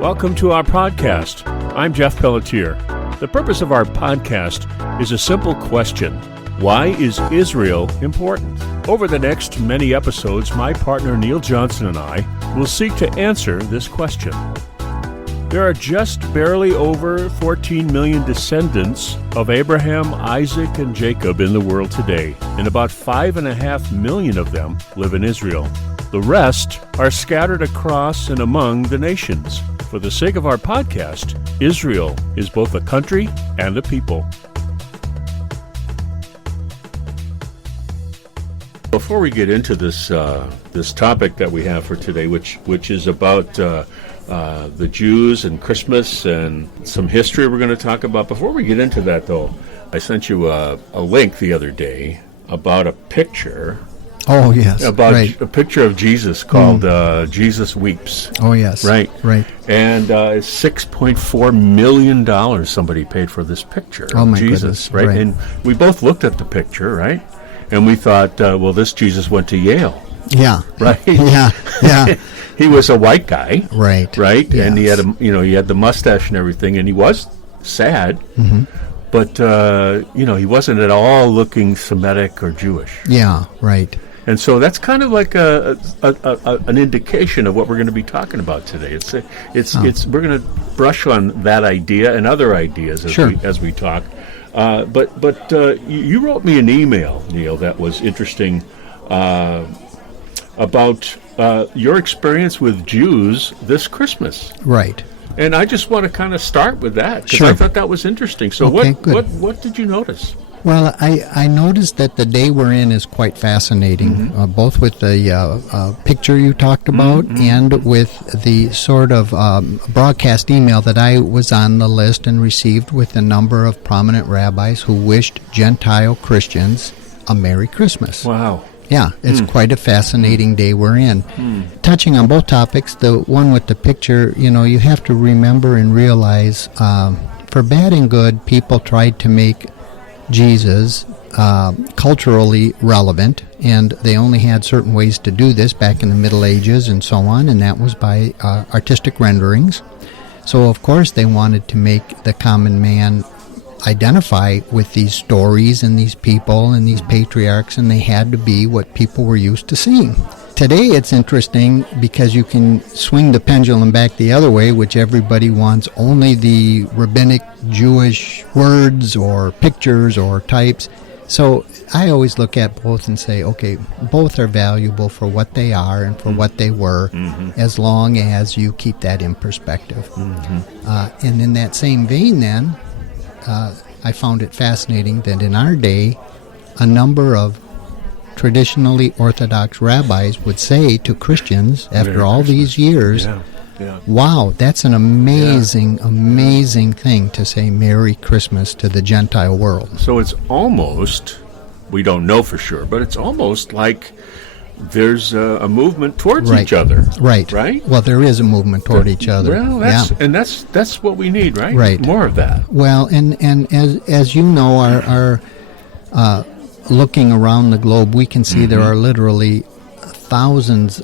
Welcome to our podcast. I'm Jeff Pelletier. The purpose of our podcast is a simple question. Why is Israel important? Over the next many episodes, my partner Neil Johnson and I will seek to answer this question. There are just barely over 14 million descendants of Abraham, Isaac, and Jacob in the world today, and about 5.5 million of them live in Israel. The rest are scattered across and among the nations. For the sake of our podcast, Israel is both a country and a people. Before we get into this topic that we have for today, which is about the Jews and Christmas and some history we're going to talk about. Before we get into that, though, I sent you a link the other day about a picture. Oh, yes. About right. a picture of Jesus called Jesus Weeps. Oh, yes. Right. Right. And $6.4 million somebody paid for this picture of Jesus. Goodness. Right? And we both looked at the picture, right? And we thought, well, this Jesus went to Yale. Yeah. Right? Yeah. Yeah. He was a white guy. Right. Right? Yes. And he had the mustache and everything, and he was sad. Mm-hmm. But, he wasn't at all looking Semitic or Jewish. Yeah, right. And so that's kind of like an indication of what we're going to be talking about today. We're going to brush on that idea and other ideas as we talk. But you wrote me an email, Neil, that was interesting about your experience with Jews this Christmas. Right. And I just want to kind of start with that because Sure. I thought that was interesting. So Okay, what did you notice? Well, I noticed that the day we're in is quite fascinating, both with the picture you talked about and with the sort of broadcast email that I was on the list and received with a number of prominent rabbis who wished Gentile Christians a Merry Christmas. Wow. Yeah, it's quite a fascinating day we're in. Touching on both topics, the one with the picture, you have to remember and realize, for bad and good, people tried to make Jesus culturally relevant, and they only had certain ways to do this back in the Middle Ages and so on, and that was by artistic renderings. So, of course, they wanted to make the common man identify with these stories and these people and these patriarchs, and they had to be what people were used to seeing. Today it's interesting because you can swing the pendulum back the other way, which everybody wants only the rabbinic Jewish words or pictures or types. So I always look at both and say, okay, both are valuable for what they are and for what they were, as long as you keep that in perspective. And in that same vein then, I found it fascinating that in our day, a number of traditionally Orthodox rabbis would say to Christians after all these years, wow, that's an amazing thing to say Merry Christmas to the Gentile world. So it's almost, we don't know for sure, but it's almost like there's a movement towards each other. Right. Right? Well, there is a movement toward each other. Well, that's what we need, right? Right. More of that. Well, and as you know, our looking around the globe, we can see there are literally thousands,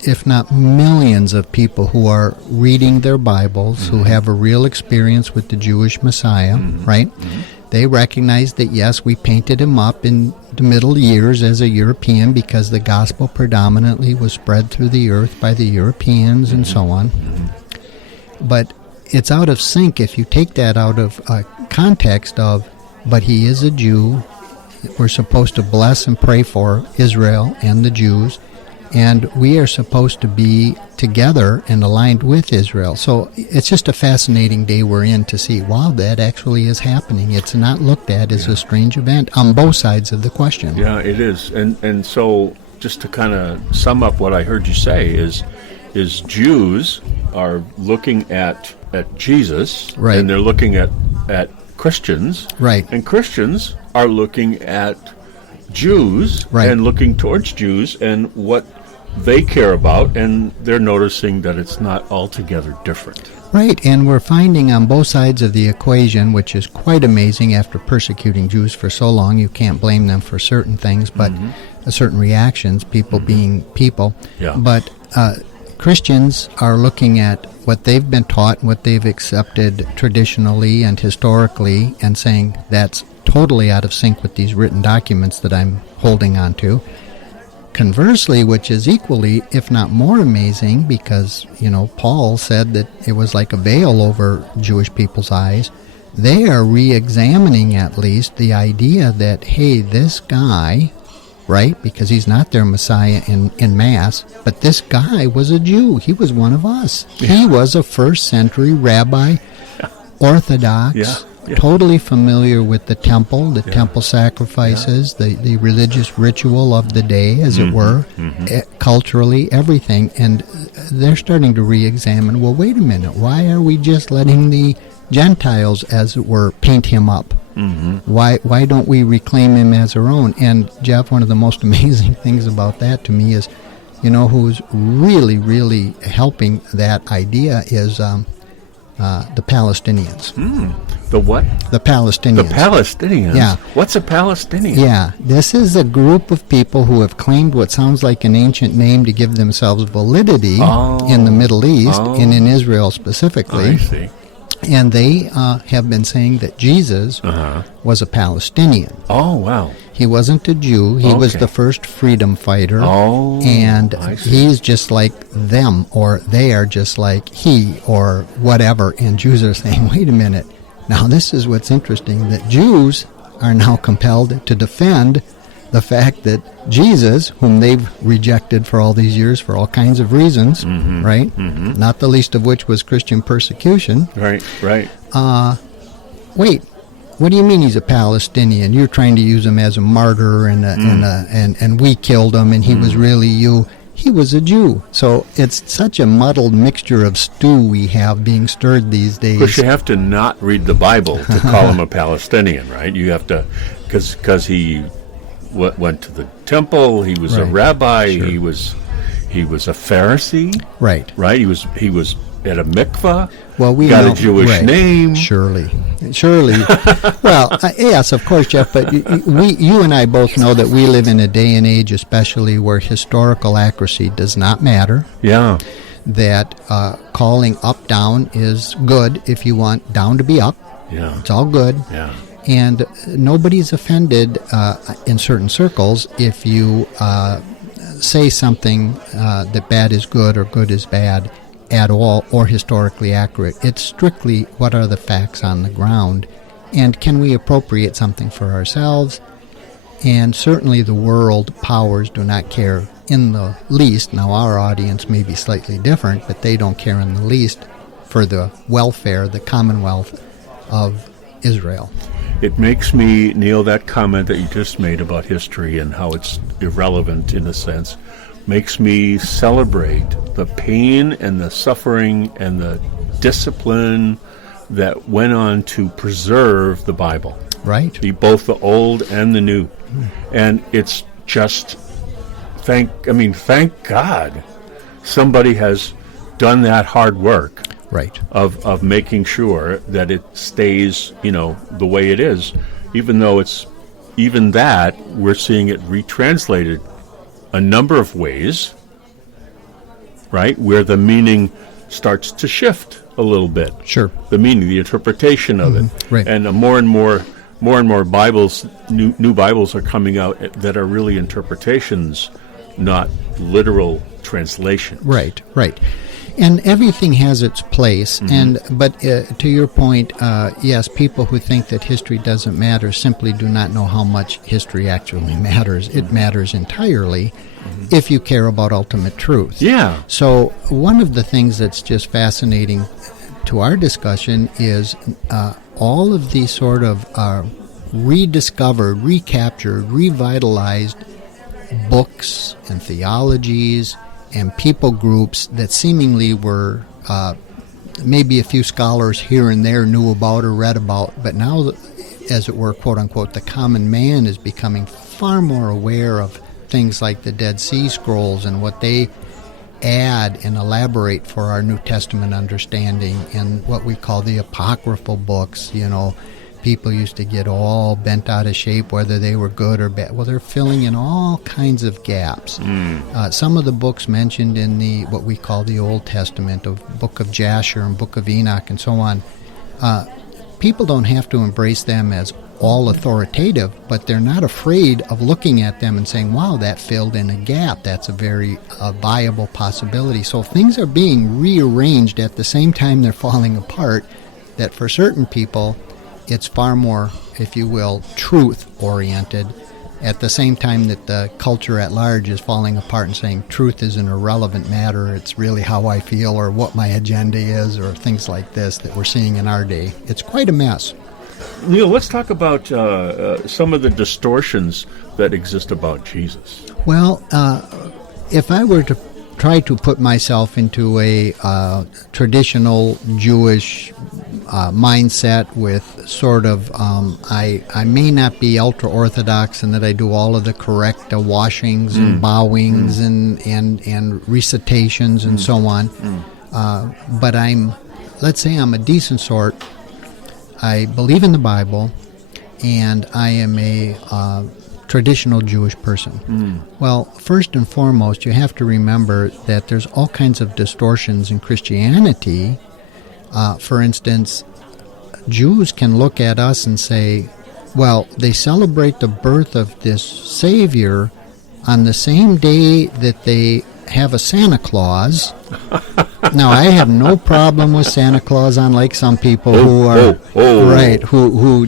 if not millions of people who are reading their Bibles, who have a real experience with the Jewish Messiah, right? They recognize that, yes, we painted him up in the Middle years as a European because the gospel predominantly was spread through the earth by the Europeans and so on. But it's out of sync if you take that out of context of, but he is a Jew. We're supposed to bless and pray for Israel and the Jews, and we are supposed to be together and aligned with Israel. So it's just a fascinating day we're in to see, wow, that actually is happening. It's not looked at as a strange event on both sides of the question. Yeah, it is. And so just to kind of sum up what I heard you say is Jews are looking at Jesus, right, and they're looking at Christians, right, and Christians are looking at Jews, right, and looking towards Jews and what they care about, and they're noticing that it's not altogether different. Right, and we're finding on both sides of the equation, which is quite amazing after persecuting Jews for so long. You can't blame them for certain things, but certain reactions, people being people. Yeah. But Christians are looking at what they've been taught and what they've accepted traditionally and historically and saying that's totally out of sync with these written documents that I'm holding on to. Conversely, which is equally, if not more amazing, because, Paul said that it was like a veil over Jewish people's eyes, they are re-examining at least the idea that, hey, this guy, right, because he's not their Messiah in mass, but this guy was a Jew. He was one of us. Yeah. He was a first-century rabbi, Orthodox, totally familiar with the temple, the temple sacrifices, the religious ritual of the day, as it were, culturally, everything. And they're starting to re-examine, well, wait a minute, why are we just letting the Gentiles, as it were, paint him up? Why don't we reclaim him as our own? And, Jeff, one of the most amazing things about that to me is, who's really, really helping that idea is the Palestinians. The what? The Palestinians. The Palestinians? Yeah. What's a Palestinian? Yeah. This is a group of people who have claimed what sounds like an ancient name to give themselves validity in the Middle East and in Israel specifically. I see. And they have been saying that Jesus was a Palestinian. Oh, wow. He wasn't a Jew. He was the first freedom fighter. Oh, and I see. he's just like them, or they are just like he, or whatever. And Jews are saying, wait a minute. Now, this is what's interesting, that Jews are now compelled to defend the fact that Jesus, whom they've rejected for all these years for all kinds of reasons, right? Not the least of which was Christian persecution. Right. Wait, what do you mean he's a Palestinian? You're trying to use him as a martyr, and we killed him, and he was really you. He was a Jew. So it's such a muddled mixture of stew we have being stirred these days. Of course, you have to not read the Bible to call him a Palestinian, right? You have to, because he went to the temple. He was a rabbi. Sure. He was a Pharisee. Right. He was at a mikvah. Well, we got a Jewish name. Surely. Well, yes, of course, Jeff. But you and I both know that we live in a day and age, especially where historical accuracy does not matter. Yeah. That calling up down is good if you want down to be up. Yeah. It's all good. Yeah. And nobody's offended in certain circles if you say something that bad is good or good is bad at all, or historically accurate. It's strictly what are the facts on the ground, and can we appropriate something for ourselves? And certainly the world powers do not care in the least. Now, our audience may be slightly different, but they don't care in the least for the welfare, the commonwealth of Israel. It makes me, Neil, that comment that you just made about history and how it's irrelevant in a sense, makes me celebrate the pain and the suffering and the discipline that went on to preserve the Bible. Right. Both the Old and the New. And it's just, thank God somebody has done that hard work. Right. Of making sure that it stays, the way it is, even though we're seeing it retranslated a number of ways, right, where the meaning starts to shift a little bit. Sure. The meaning, the interpretation of it. Right. And more and more Bibles, new Bibles are coming out that are really interpretations, not literal translation. Right. And everything has its place. But to your point, yes, people who think that history doesn't matter simply do not know how much history actually matters. It matters entirely if you care about ultimate truth. Yeah. So one of the things that's just fascinating to our discussion is all of these sort of rediscovered, recaptured, revitalized books and theologies and people groups that seemingly were maybe a few scholars here and there knew about or read about, but now, as it were, quote unquote, the common man is becoming far more aware of things like the Dead Sea Scrolls and what they add and elaborate for our New Testament understanding, and what we call the apocryphal books. People used to get all bent out of shape whether they were good or bad. Well, they're filling in all kinds of gaps. Some of the books mentioned in the what we call the Old Testament, of Book of Jasher and Book of Enoch and so on, people don't have to embrace them as all authoritative, but they're not afraid of looking at them and saying, wow, that filled in a gap. That's a very viable possibility. So if things are being rearranged at the same time they're falling apart, that for certain people it's far more, if you will, truth-oriented, at the same time that the culture at large is falling apart and saying truth is an irrelevant matter, it's really how I feel or what my agenda is, or things like this that we're seeing in our day. It's quite a mess. Neil, let's talk about some of the distortions that exist about Jesus. Well, if I were to try to put myself into a traditional Jewish mindset with sort of, I may not be ultra-Orthodox in that I do all of the correct washings and bowings and recitations and so on, but let's say I'm a decent sort. I believe in the Bible, and I am a traditional Jewish person. Well, first and foremost, you have to remember that there's all kinds of distortions in Christianity. For instance, Jews can look at us and say, well, they celebrate the birth of this Savior on the same day that they have a Santa Claus. Now, I have no problem with Santa Claus, unlike some people who are right, who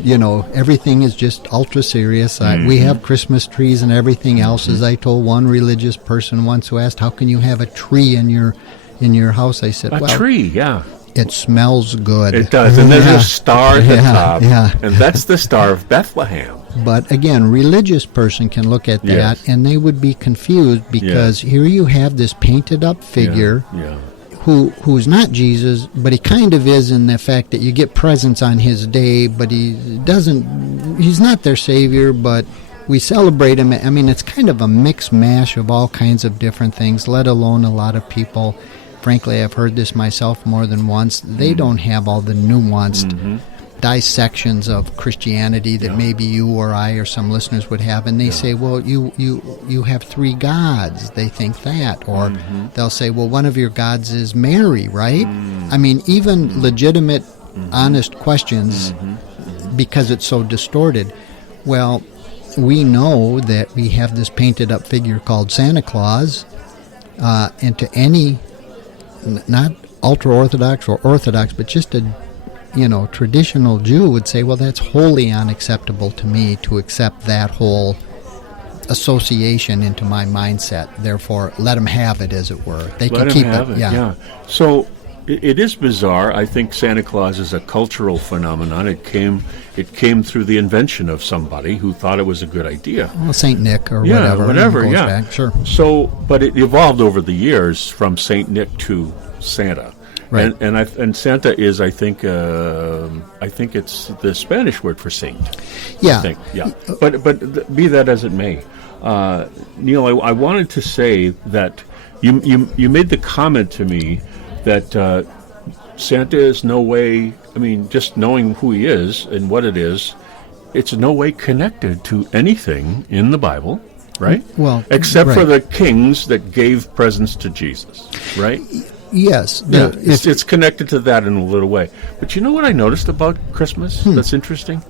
everything is just ultra serious. We have Christmas trees and everything else. As I told one religious person once who asked, "How can you have a tree in your house?" I said, "A tree, yeah. It smells good. It does, and there's a star at the top, and that's the Star of Bethlehem." But again, religious person can look at that, and they would be confused because here you have this painted up figure who's not Jesus, but he kind of is in the fact that you get presents on his day, but he's not their Savior, but we celebrate him. I mean, it's kind of a mix mash of all kinds of different things, let alone a lot of people. Frankly, I've heard this myself more than once. They don't have all the nuanced dissections of Christianity that maybe you or I or some listeners would have, and they say, well, you have three gods. They think that, or they'll say, well, one of your gods is Mary, right? I mean, even legitimate, honest questions, because it's so distorted. Well, we know that we have this painted up figure called Santa Claus, and to any, not ultra-Orthodox or Orthodox, but just a traditional Jew would say, well, that's wholly unacceptable to me to accept that whole association into my mindset. Therefore, let them have it, as it were. They can keep it. Yeah. So it is bizarre. I think Santa Claus is a cultural phenomenon. It came through the invention of somebody who thought it was a good idea. Well, Saint Nick or whatever. Goes back. Sure. So, but it evolved over the years from Saint Nick to Santa. Right. And Santa is, I think it's the Spanish word for saint. Yeah. I think, yeah. But be that as it may, Neil, I wanted to say that you made the comment to me that Santa is no way. I mean, just knowing who he is and what it is, it's no way connected to anything in the Bible, right? Well, except for the kings that gave presents to Jesus, right? Yes. It's connected to that in a little way. But you know what I noticed about Christmas that's interesting?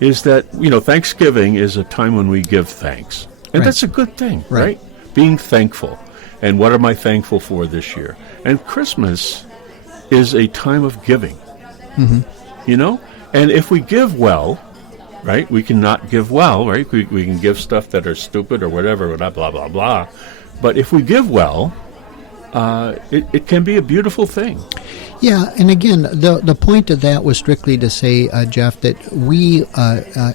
Is that, Thanksgiving is a time when we give thanks. And that's a good thing, right? Being thankful. And what am I thankful for this year? And Christmas is a time of giving. And if we give well, right, we cannot give well, right? We can give stuff that are stupid or whatever, blah, blah, blah, blah. But if we give well, it can be a beautiful thing. Yeah, and again, the point of that was strictly to say, Jeff, that we,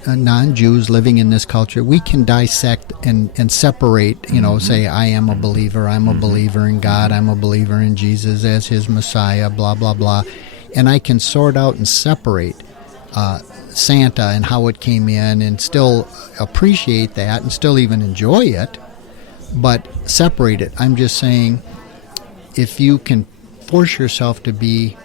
non-Jews living in this culture, we can dissect and separate, say, I am a believer, I'm a believer in God, I'm a believer in Jesus as his Messiah, blah, blah, blah. And I can sort out and separate Santa and how it came in and still appreciate that and still even enjoy it. but separate it. I'm just saying, if you can force yourself to be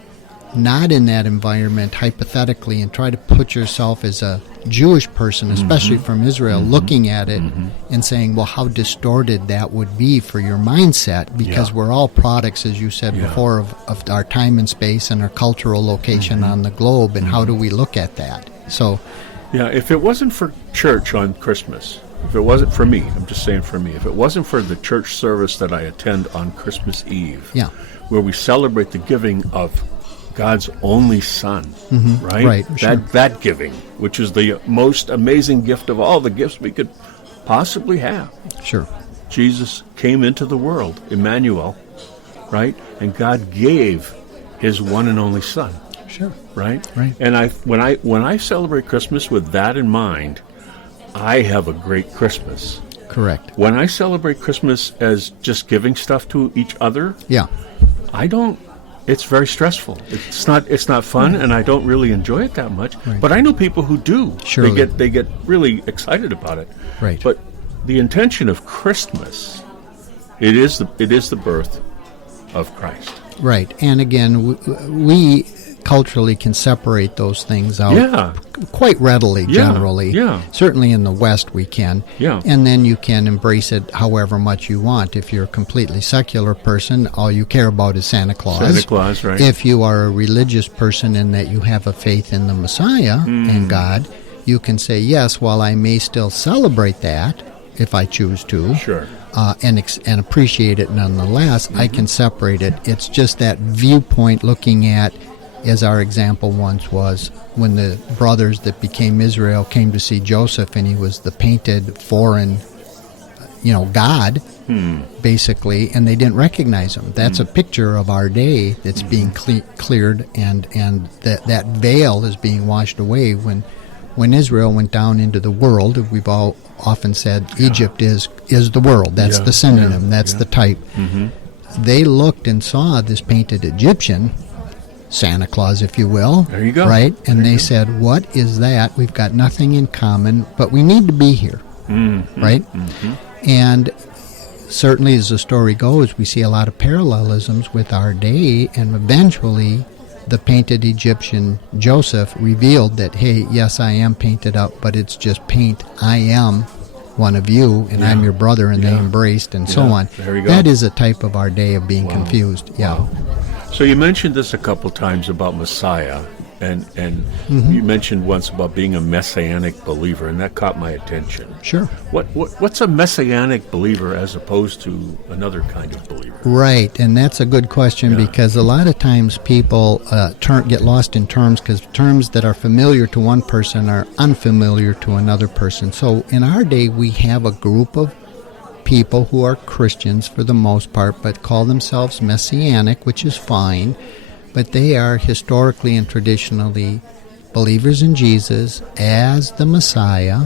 not in that environment hypothetically and try to put yourself as a Jewish person, especially from Israel, looking at it and saying, well, how distorted that would be for your mindset, because we're all products, as you said before, of our time and space and our cultural location on the globe, and how do we look at that? So, if it wasn't for church on Christmas, if it wasn't for me, I'm just saying for me, if it wasn't for the church service that I attend on Christmas Eve, where we celebrate the giving of God's only Son, right? Right, sure. That giving, which is the most amazing gift of all the gifts we could possibly have. Sure. Jesus came into the world, Emmanuel, right? And God gave His one and only Son. Sure. Right? Right. And when I celebrate Christmas with that in mind, I have a great Christmas. Correct. When I celebrate Christmas as just giving stuff to each other, I don't. It's very stressful. It's not fun, and I don't really enjoy it that much. Right. But I know people who do. Surely. They get really excited about it. Right. But the intention of Christmas, it is the birth of Christ. Right. And again, we culturally can separate those things out quite readily, generally. Yeah. Certainly in the West we can. Yeah. And then you can embrace it however much you want. If you're a completely secular person, all you care about is Santa Claus. Santa Claus, right. If you are a religious person in that you have a faith in the Messiah and God, you can say, yes, while I may still celebrate that, if I choose to. Sure. And appreciate it nonetheless, I can separate it. It's just that viewpoint looking at, as our example once was, when the brothers that became Israel came to see Joseph, and he was the painted foreign, God, basically, and they didn't recognize him. That's a picture of our day that's being cleared, and that veil is being washed away when Israel went down into the world. We've all often said Egypt is the world. That's the synonym. That's the type. They looked and saw this painted Egyptian, Santa Claus, if you will. There you go. Right? And they said, what is that? We've got nothing in common, but we need to be here. Right? And certainly, as the story goes, we see a lot of parallelisms with our day, and eventually the painted Egyptian Joseph revealed that, hey, yes, I am painted up, but it's just paint. I am one of you, and I'm your brother, and they embraced, and so on. There you go. That is a type of our day of being confused. Wow. So you mentioned this a couple times about Messiah, and you mentioned once about being a messianic believer, and that caught my attention. Sure. What's a messianic believer as opposed to another kind of believer? Right, and that's a good question, because a lot of times people get lost in terms, because terms that are familiar to one person are unfamiliar to another person. So in our day, we have a group of people who are Christians for the most part, but call themselves messianic, which is fine, but they are historically and traditionally believers in Jesus as the Messiah,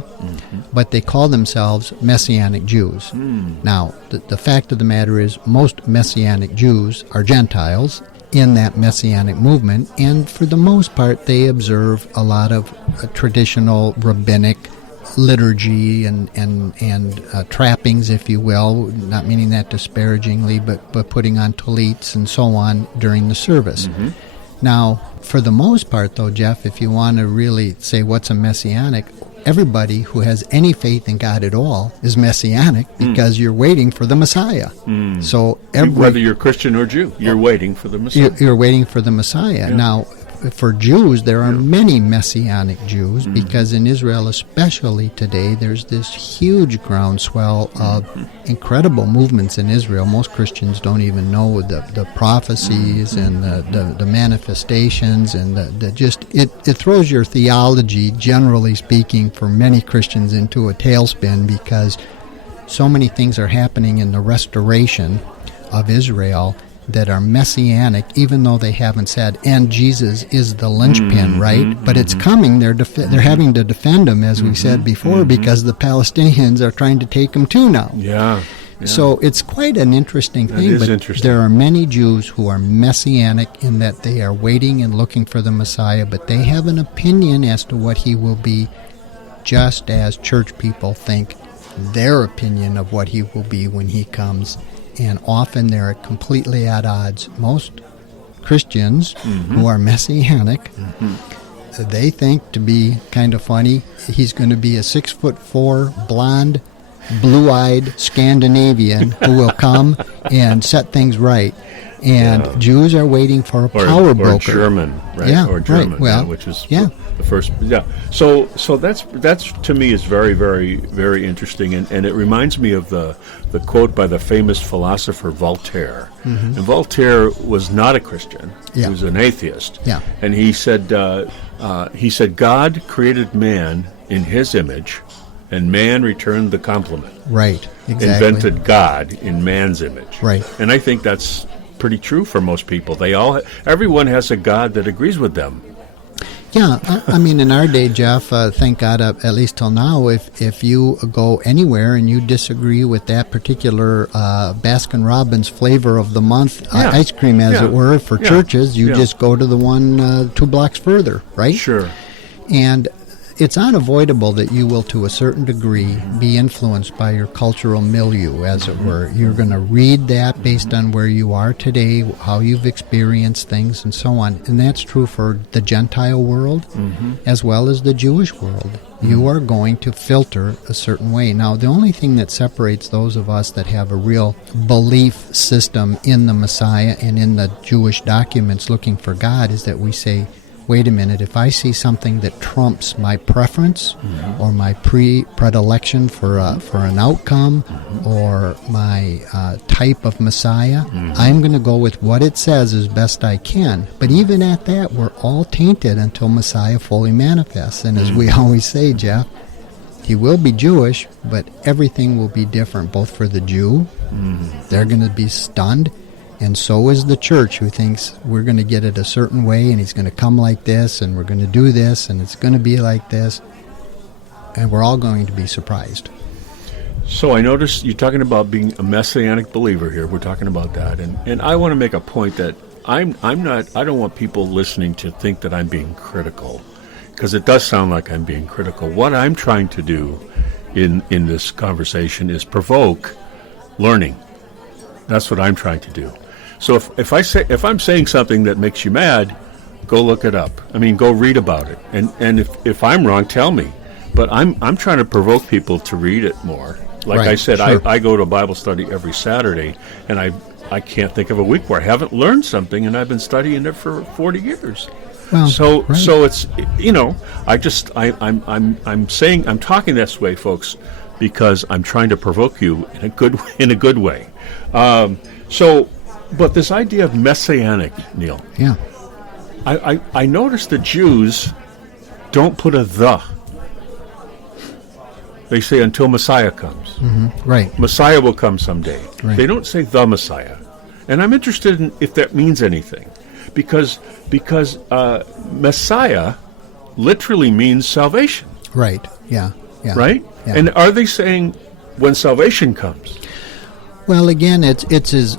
but they call themselves Messianic Jews. Now, the fact of the matter is, most Messianic Jews are Gentiles in that Messianic movement, and for the most part, they observe a lot of traditional rabbinic liturgy and trappings, if you will, not meaning that disparagingly, but putting on tallits and so on during the service. Now, for the most part, though, Jeff, if you want to really say what's a messianic, everybody who has any faith in God at all is messianic, because you're waiting for the Messiah. So whether you're Christian or Jew, you're waiting for the Messiah. You're waiting for the Messiah. Now, for Jews, there are many Messianic Jews, because in Israel, especially today, there's this huge groundswell of incredible movements in Israel. Most Christians don't even know the prophecies and the manifestations, and it throws your theology, generally speaking, for many Christians into a tailspin, because so many things are happening in the restoration of Israel that are messianic, even though they haven't said, and Jesus is the linchpin, right? But it's coming. They're having to defend him, as we said before, because the Palestinians are trying to take him too now. So it's quite an interesting thing. There are many Jews who are messianic in that they are waiting and looking for the Messiah, but they have an opinion as to what he will be, just as church people think their opinion of what he will be when he comes. And often they're completely at odds. Most Christians who are Messianic, they think, to be kind of funny, he's going to be a 6'4", blonde, blue-eyed Scandinavian who will come and set things right. And Jews are waiting for a power broker. Or German, right? Yeah, or German, right. Well, which is the first. Yeah. So that's to me is very, very, very interesting, and it reminds me of the quote by the famous philosopher Voltaire. And Voltaire was not a Christian; he was an atheist. Yeah. And he said, God created man in His image, and man returned the compliment. Right. Exactly. Invented God in man's image. Right. And I think that's pretty true for most people. Everyone has a God that agrees with them. Yeah, I mean, in our day, Jeff, thank God, at least till now, if you go anywhere and you disagree with that particular Baskin-Robbins flavor of the month ice cream, as it were, for churches, you just go to the one 2 blocks further, right? Sure. And it's unavoidable that you will, to a certain degree, be influenced by your cultural milieu, as it were. You're going to read that based on where you are today, how you've experienced things, and so on. And that's true for the Gentile world as well as the Jewish world. You are going to filter a certain way. Now, the only thing that separates those of us that have a real belief system in the Messiah and in the Jewish documents looking for God is that we say, wait a minute, if I see something that trumps my preference or my predilection for an outcome or my type of Messiah, I'm going to go with what it says as best I can. But even at that, we're all tainted until Messiah fully manifests. And as we always say, Jeff, he will be Jewish, but everything will be different, both for the Jew, they're going to be stunned, and so is the church, who thinks we're going to get it a certain way, and he's going to come like this, and we're going to do this, and it's going to be like this, and we're all going to be surprised. So I noticed you're talking about being a messianic believer here. We're talking about that, and I want to make a point that I'm not. I don't want people listening to think that I'm being critical, because it does sound like I'm being critical. What I'm trying to do in this conversation is provoke learning. That's what I'm trying to do. So if I'm saying something that makes you mad, go look it up. I mean, go read about it. And if I'm wrong, tell me. But I'm trying to provoke people to read it more. Like I said, sure. I go to Bible study every Saturday, and I can't think of a week where I haven't learned something, and I've been studying it for 40 years. Well, so it's, I'm talking this way, folks, because I'm trying to provoke you in a good way. But this idea of messianic, Neil. Yeah. I noticed the Jews don't put a the. They say until Messiah comes. Right. Messiah will come someday. Right. They don't say the Messiah. And I'm interested in if that means anything. Because Messiah literally means salvation. Right. Yeah. Right? Yeah. And are they saying when salvation comes? Well, again, it's as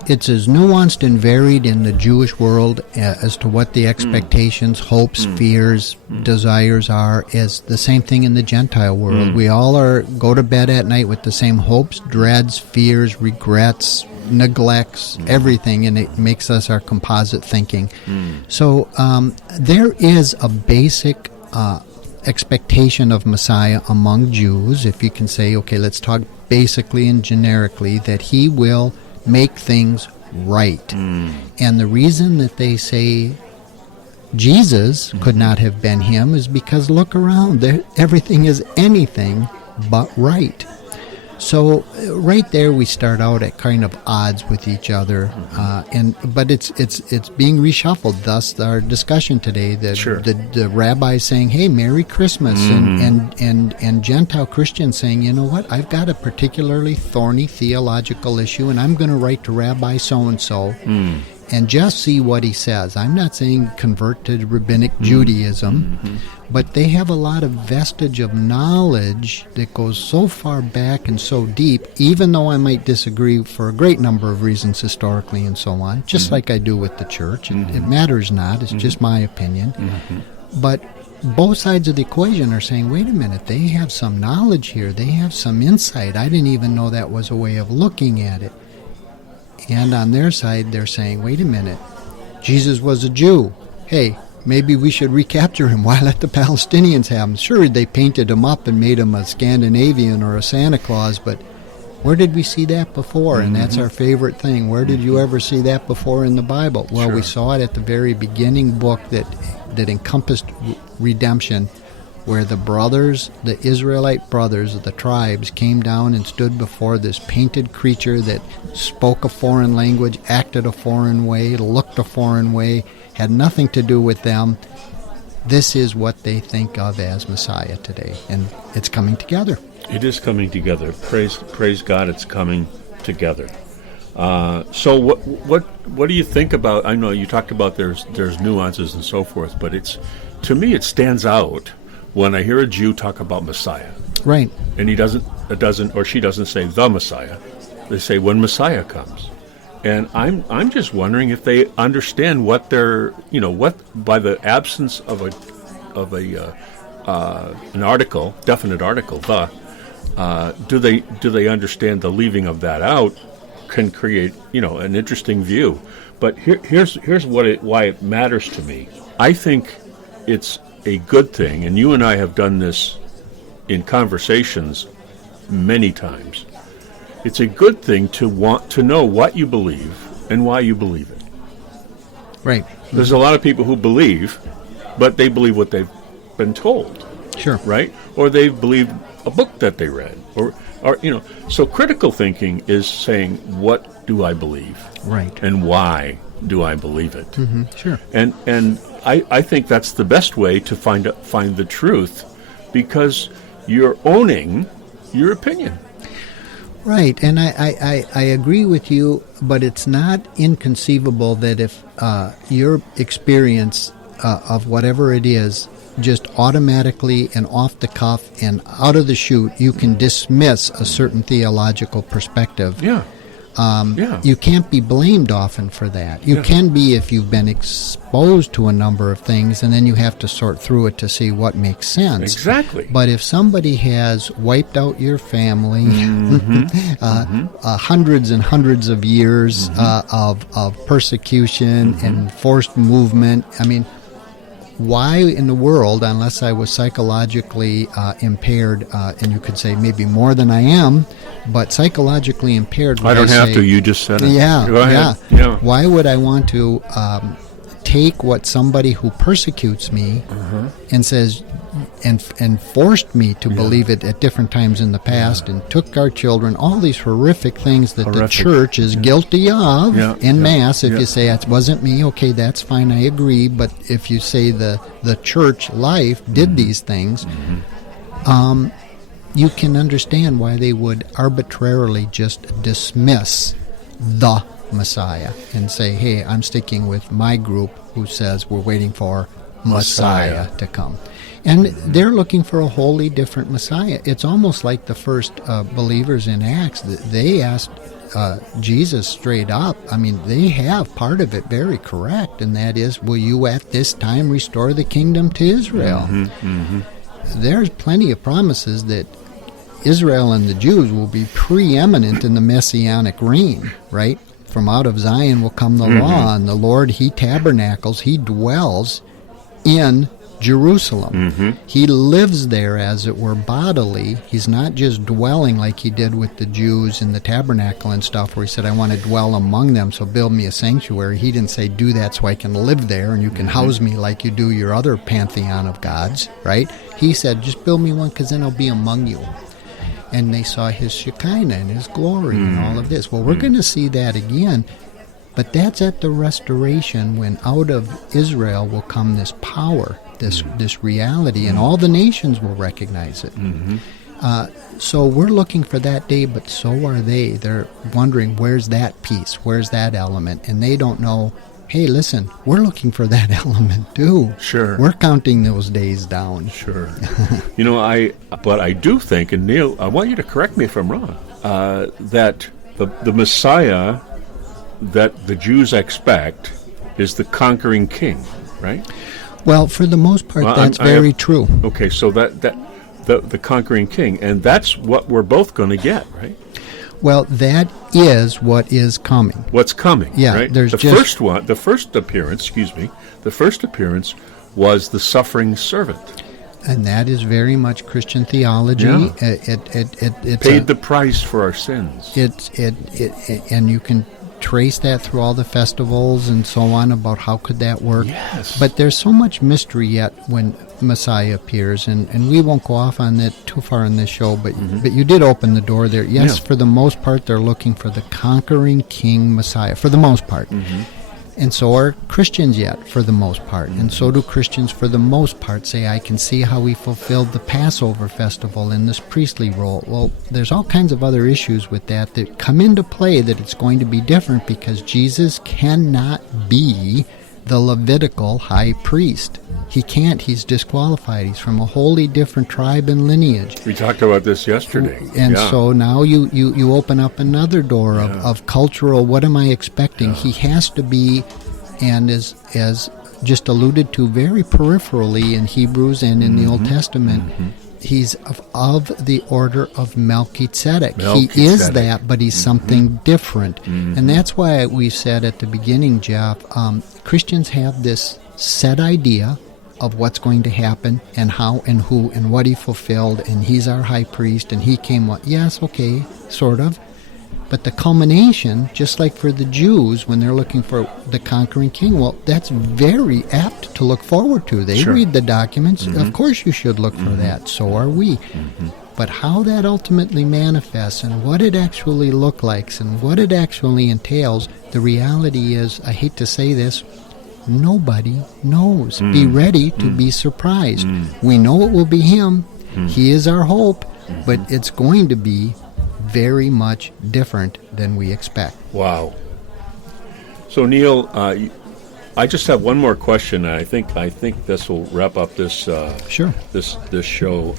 nuanced and varied in the Jewish world as to what the expectations, hopes, fears, desires are as the same thing in the Gentile world. We all go to bed at night with the same hopes, dreads, fears, regrets, neglects, everything, and it makes us our composite thinking. So there is a basic expectation of Messiah among Jews, if you can say, okay, let's talk basically and generically, that he will make things right. And the reason that they say Jesus could not have been him is because look around, everything is anything but right. So right there we start out at kind of odds with each other, but it's being reshuffled. Thus our discussion today. The rabbi saying, "Hey, Merry Christmas," and Gentile Christians saying, "You know what? I've got a particularly thorny theological issue, and I'm going to write to Rabbi so and so." And just see what he says. I'm not saying convert to rabbinic Judaism, but they have a lot of vestige of knowledge that goes so far back and so deep, even though I might disagree for a great number of reasons historically and so on, just like I do with the church. It matters not. It's just my opinion. But both sides of the equation are saying, wait a minute, they have some knowledge here. They have some insight. I didn't even know that was a way of looking at it. And on their side, they're saying, wait a minute, Jesus was a Jew. Hey, maybe we should recapture him. Why let the Palestinians have him? Sure, they painted him up and made him a Scandinavian or a Santa Claus, but where did we see that before? And that's our favorite thing. Where did you ever see that before in the Bible? Well, we saw it at the very beginning book that encompassed redemption, where the brothers, the Israelite brothers of the tribes, came down and stood before this painted creature that spoke a foreign language, acted a foreign way, looked a foreign way, had nothing to do with them. This is what they think of as Messiah today, and it's coming together. It is coming together. Praise God, it's coming together. So what do you think about? I know you talked about there's nuances and so forth, but to me it stands out when I hear a Jew talk about Messiah. Right. And she doesn't say the Messiah. They say when Messiah comes. And I'm just wondering if they understand what they're, what by the absence of an article, definite article, do they understand the leaving of that out can create, an interesting view. But here's why it matters to me. I think it's a good thing, and you and I have done this in conversations many times. It's a good thing to want to know what you believe and why you believe it. Right. There's a lot of people who believe, but they believe what they've been told. Sure. Right? Or they believe a book that they read. Or so critical thinking is saying, what do I believe? Right. And why do I believe it? Mm-hmm. Sure. And I think that's the best way to find the truth, because you're owning your opinion. Right, and I agree with you, but it's not inconceivable that if your experience of whatever it is just automatically and off the cuff and out of the chute, you can dismiss a certain theological perspective. Yeah. You can't be blamed often for that. You can be if you've been exposed to a number of things, and then you have to sort through it to see what makes sense. Exactly. But if somebody has wiped out your family, hundreds and hundreds of years of persecution and forced movement, I mean, why in the world, unless I was psychologically impaired, and you could say maybe more than I am, but psychologically impaired. I don't have to. You just said it. Yeah, Go ahead. Yeah. Why would I want to take what somebody who persecutes me and says and forced me to believe it at different times in the past and took our children, all these horrific things that the church is guilty of en masse. If you say it wasn't me, okay, that's fine, I agree. But if you say the church life did these things, you can understand why they would arbitrarily just dismiss the Messiah and say, hey, I'm sticking with my group who says we're waiting for Messiah to come. And they're looking for a wholly different Messiah. It's almost like the first believers in Acts. They asked Jesus straight up. I mean, they have part of it very correct, and that is, will you at this time restore the kingdom to Israel? There's plenty of promises that Israel and the Jews will be preeminent in the Messianic reign, right? From out of Zion will come the law, and the Lord, He tabernacles, He dwells in Jerusalem. He lives there, as it were, bodily. He's not just dwelling like He did with the Jews in the tabernacle and stuff, where He said, I want to dwell among them, so build me a sanctuary. He didn't say, do that so I can live there and you can house me like you do your other pantheon of gods, right? He said, just build me one, because then I'll be among you. And they saw His Shekinah and His glory and all of this. Well, we're going to see that again, but that's at the restoration, when out of Israel will come this power, this reality, and all the nations will recognize it. So we're looking for that day, but so are they. They're wondering, where's that piece? Where's that element? And they don't know, hey, listen, we're looking for that element too. Sure. We're counting those days down. Sure. But I do think, and Neil, I want you to correct me if I'm wrong, that the Messiah that the Jews expect is the conquering king, right? Well, for the most part, Well, that's very true. Okay, so the conquering king, and that's what we're both going to get, right? Well, that is what is coming. What's coming? Yeah, right? there's the first appearance was the suffering servant. And that is very much Christian theology. Yeah. It paid the price for our sins. And you can trace that through all the festivals and so on about how could that work. Yes. But there's so much mystery yet when Messiah appears, and we won't go off on that too far in this show, but you did open the door there. Yes, for the most part, they're looking for the conquering king Messiah, for the most part. And so are Christians yet, for the most part. And so do Christians, for the most part, say, I can see how we fulfilled the Passover festival in this priestly role. Well, there's all kinds of other issues with that come into play that it's going to be different because Jesus cannot be the Levitical high priest. He can't. He's disqualified. He's from a wholly different tribe and lineage. We talked about this yesterday. And so now you open up another door of cultural, what am I expecting? Yeah. He has to be, and as just alluded to very peripherally in Hebrews and in the Old Testament, he's of the order of Melchizedek. He is that, but he's something different. And that's why we said at the beginning, Jeff, Christians have this set idea of what's going to happen and how and who and what he fulfilled, and he's our high priest and he came what? Yes, okay, sort of. But the culmination, just like for the Jews when they're looking for the conquering king, well, that's very apt to look forward to. They read the documents. Of course you should look for that. So are we. But how that ultimately manifests and what it actually looks like and what it actually entails, the reality is, I hate to say this, nobody knows. Be ready to be surprised. We know it will be him. He is our hope, but it's going to be very much different than we expect. Wow. So Neil, I just have one more question, and I think this will wrap up this this show.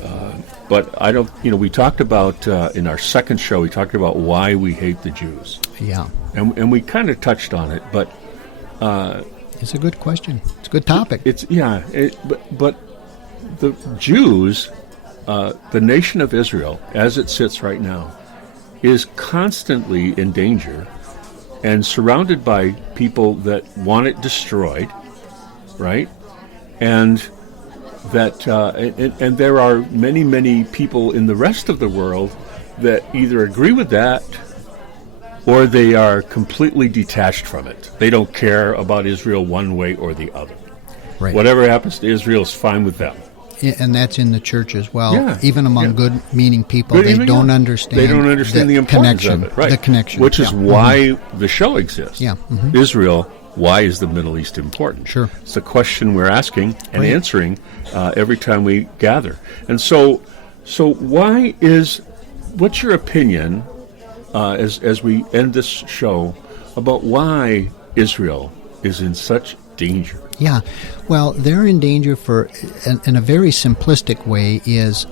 But I don't, we talked about in our second show, we talked about why we hate the Jews. Yeah. And we kind of touched on it, but it's a good question. It's a good topic. But the Jews, the nation of Israel, as it sits right now, is constantly in danger and surrounded by people that want it destroyed, right? And that and there are many people in the rest of the world that either agree with that or they are completely detached from it. They don't care about Israel one way or the other. Right. Whatever happens to Israel is fine with them. And that's in the church as well. Yeah. Even among good-meaning people, they don't understand. They don't understand the importance connection, of it, right? The connection, which is why the show exists. Yeah. Israel. Why is the Middle East important? Sure. It's a question we're asking and answering every time we gather. And so what's your opinion as we end this show about why Israel is in such danger? Yeah, well, they're in danger in a very simplistic way, is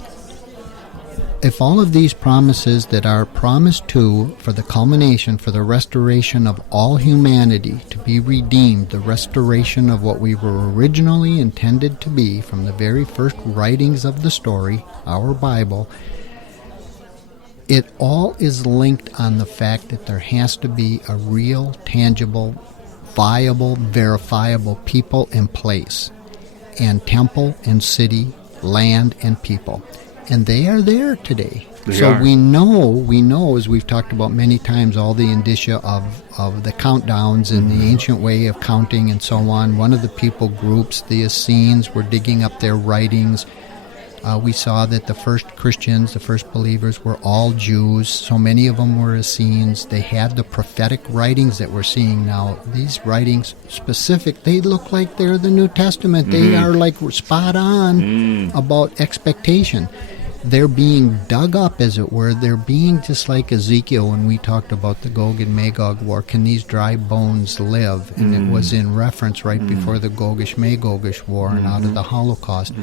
if all of these promises that are promised for the culmination, for the restoration of all humanity, to be redeemed, the restoration of what we were originally intended to be from the very first writings of the story, our Bible, it all is linked on the fact that there has to be a real, tangible, viable, verifiable people in place, and temple and city, land and people. And they are there today. We know, as we've talked about many times, all the indicia of the countdowns and the ancient way of counting and so on. One of the people groups, the Essenes, were digging up their writings. We saw that the first Christians, the first believers, were all Jews. So many of them were Essenes. They had the prophetic writings that we're seeing now. These writings they look like they're the New Testament. They are like spot on about expectation. They're being dug up, as it were. They're being just like Ezekiel when we talked about the Gog and Magog war. Can these dry bones live? And it was in reference right before the Gogish-Magogish war and out of the Holocaust.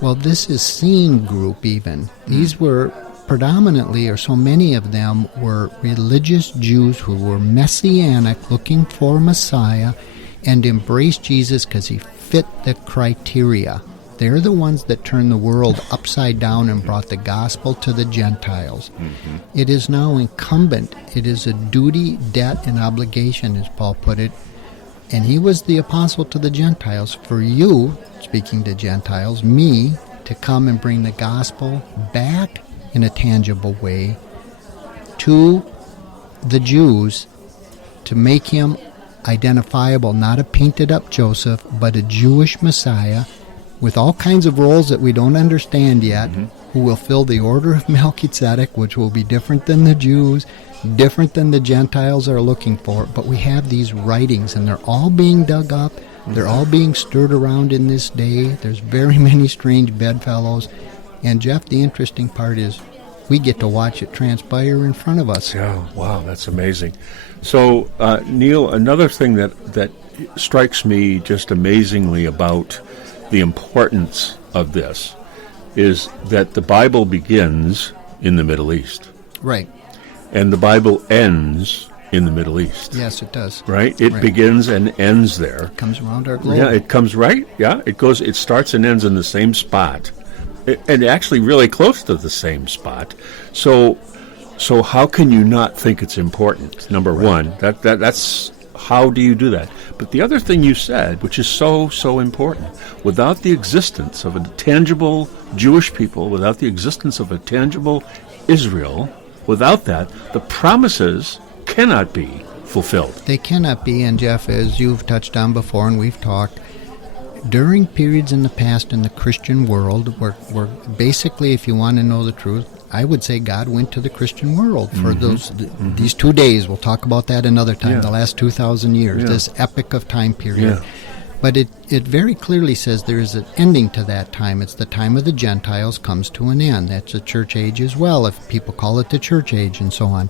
Well, this Essene group even. These were predominantly, or so many of them, were religious Jews who were messianic, looking for Messiah, and embraced Jesus because he fit the criteria. They're the ones that turned the world upside down and brought the gospel to the Gentiles. Mm-hmm. It is now incumbent. It is a duty, debt, and obligation, as Paul put it. And he was the apostle to the Gentiles. For you, speaking to Gentiles, me, to come and bring the gospel back in a tangible way to the Jews, to make him identifiable, not a painted-up Joseph, but a Jewish Messiah with all kinds of roles that we don't understand yet, who will fill the order of Melchizedek, which will be different than the Jews, different than the Gentiles are looking for. But we have these writings, and they're all being dug up. They're all being stirred around in this day. There's very many strange bedfellows. And, Jeff, the interesting part is we get to watch it transpire in front of us. Yeah, wow, that's amazing. So, Neil, another thing that strikes me just amazingly about the importance of this is that the Bible begins in the Middle East. Right. And the Bible ends in the Middle East. Yes, it does. Right? It begins and ends there. It comes around our globe. Yeah, it comes right. Yeah, it starts and ends in the same spot. And actually really close to the same spot. So how can you not think it's important? Number one, that's how do you do that? But the other thing you said, which is so important, without the existence of a tangible Jewish people, without the existence of a tangible Israel, without that, the promises cannot be fulfilled. They cannot be, and Jeff, as you've touched on before and we've talked, during periods in the past in the Christian world where basically, if you want to know the truth, I would say God went to the Christian world for these 2 days. We'll talk about that another time, the last 2,000 years, this epic of time period. Yeah. But it very clearly says there is an ending to that time. It's the time of the Gentiles comes to an end. That's the church age as well, if people call it the church age and so on.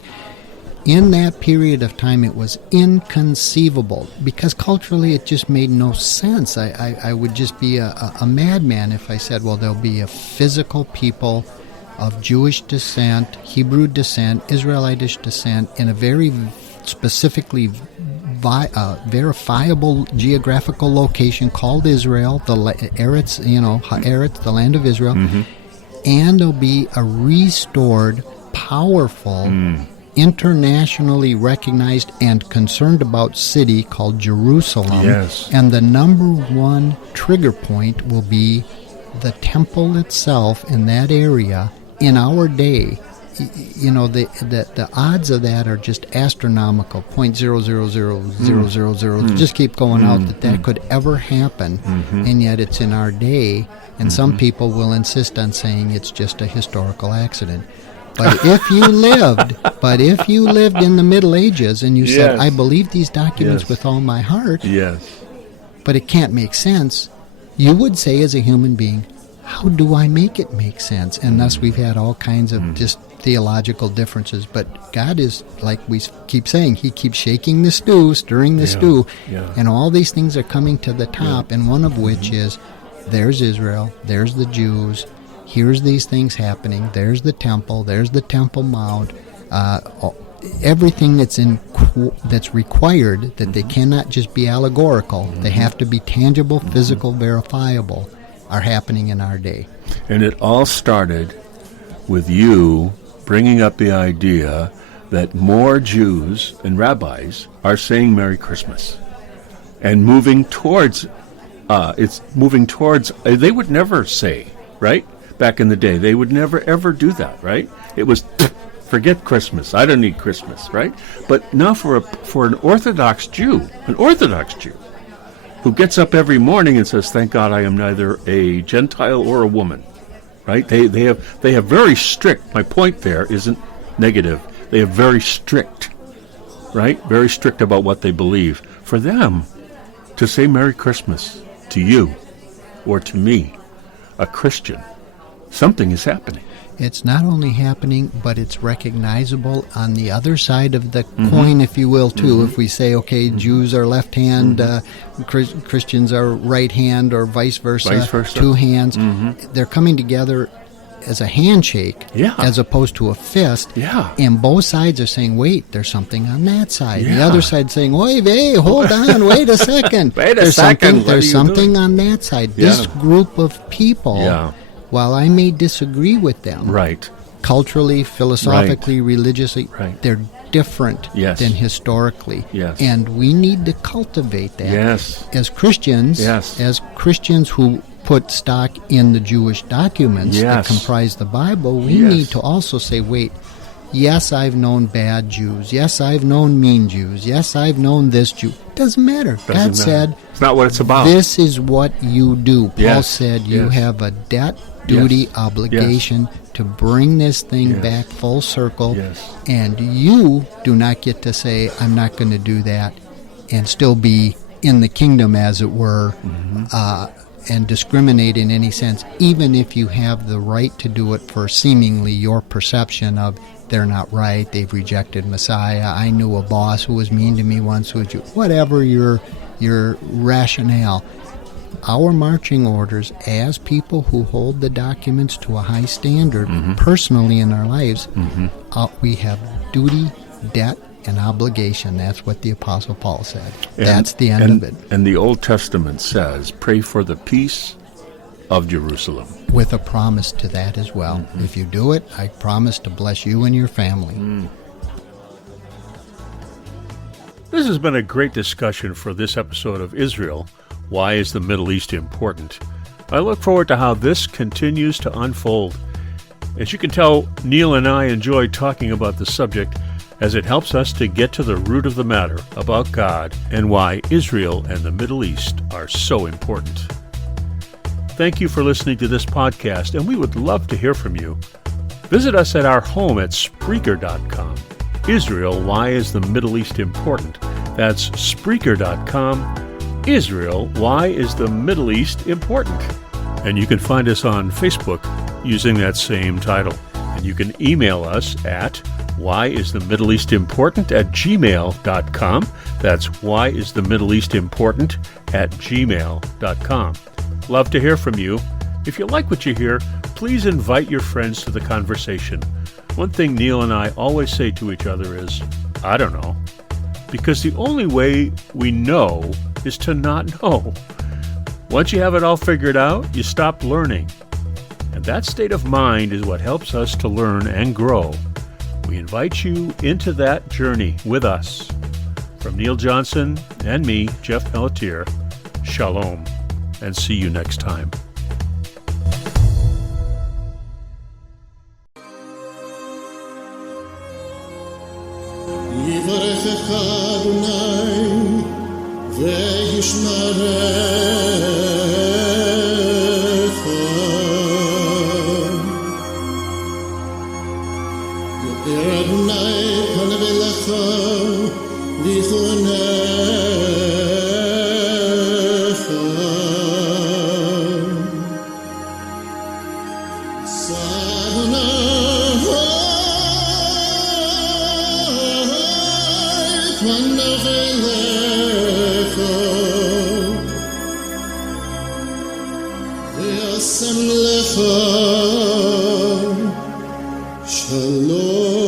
In that period of time, it was inconceivable because culturally it just made no sense. I would just be a madman if I said, well, there'll be a physical people of Jewish descent, Hebrew descent, Israelitish descent in a very specifically verifiable geographical location called Israel, the Eretz, Eretz, the land of Israel, and there'll be a restored, powerful, internationally recognized and concerned about city called Jerusalem. Yes. And the number one trigger point will be the temple itself in that area. In our day, the odds of that are just astronomical. 0.000000. Just keep going out that could ever happen, and yet it's in our day. And some people will insist on saying it's just a historical accident. But if you lived in the Middle Ages and you said, I believe these documents with all my heart, but it can't make sense, you would say as a human being, how do I make it make sense? And thus we've had all kinds of just theological differences. But God is, like we keep saying, He keeps shaking the stew, stirring the stew, and all these things are coming to the top, and one of which is, there's Israel, there's the Jews, here's these things happening, there's the Temple Mount, everything that's required, that they cannot just be allegorical, they have to be tangible, physical, verifiable, are happening in our day. And it all started with you bringing up the idea that more Jews and rabbis are saying Merry Christmas and moving towards, they would never say, right? Back in the day, they would never ever do that, right? It was, forget Christmas, I don't need Christmas, right? But now for an Orthodox Jew, who gets up every morning and says, thank God I am neither a Gentile or a woman, right? They have very strict, my point there isn't negative, they have very strict, right? Very strict about what they believe. For them to say Merry Christmas to you or to me, a Christian, something is happening. It's not only happening, but it's recognizable on the other side of the coin, if you will, too. If we say, okay, Jews are left hand, Christians are right hand, or vice versa. Two hands. They're coming together as a handshake, Yeah. as opposed to a fist. Yeah. And both sides are saying, wait, there's something on that side. The Yeah. other side's saying, wait, hey, hold on, wait a second. Wait a there's second, what are There's you something doing? on that side. Yeah. This group of people, Yeah. while I may disagree with them, Right. culturally, philosophically, religiously, Right. they're different Yes. than historically. Yes. And we need to cultivate that. Yes. As Christians, Yes. as Christians who put stock in the Jewish documents that Yes. comprise the Bible, we Yes. need to also say, wait, yes, I've known bad Jews. Yes, I've known mean Jews. Yes, I've known this Jew. Doesn't matter. Doesn't God matter. said, It's not what it's about. this is what you do. Paul Yes. said you Yes. have a debt, duty, Yes. obligation to bring this thing Yes. back full circle. Yes. And you do not get to say, I'm not going to do that, and still be in the kingdom, as it were, and discriminate in any sense, even if you have the right to do it for seemingly your perception of they're not right, they've rejected Messiah. I knew a boss who was mean to me once, who was whatever your rationale. Our marching orders as people who hold the documents to a high standard personally in our lives, we have duty, debt, and obligation. That's what the Apostle Paul said. That's the end of it. And the Old Testament says, pray for the peace of Jerusalem. With a promise to that as well. If you do it, I promise to bless you and your family. This has been a great discussion for this episode of Israel. Why is the Middle East important? I look forward to how this continues to unfold. As you can tell, Neil and I enjoy talking about the subject as it helps us to get to the root of the matter about God and why Israel and the Middle East are so important. Thank you for listening to this podcast, and we would love to hear from you. Visit us at our home at Spreaker.com. Israel, why is the Middle East important? That's Spreaker.com. Israel, why is the Middle East important? And you can find us on Facebook using that same title. And you can email us at whyisthemiddleeastimportant@gmail.com. That's whyisthemiddleeastimportant@gmail.com. Love to hear from you. If you like what you hear, please invite your friends to the conversation. One thing Neil and I always say to each other is, I don't know. Because the only way we know is to not know. Once you have it all figured out, you stop learning. And that state of mind is what helps us to learn and grow. We invite you into that journey with us. From Neil Johnson and me, Jeff Pelletier, shalom, and see you next time. יברכך אדוני וישמרך יאיר אדוני פניו אליך ויחונך פניו אליך וישם לך שלום.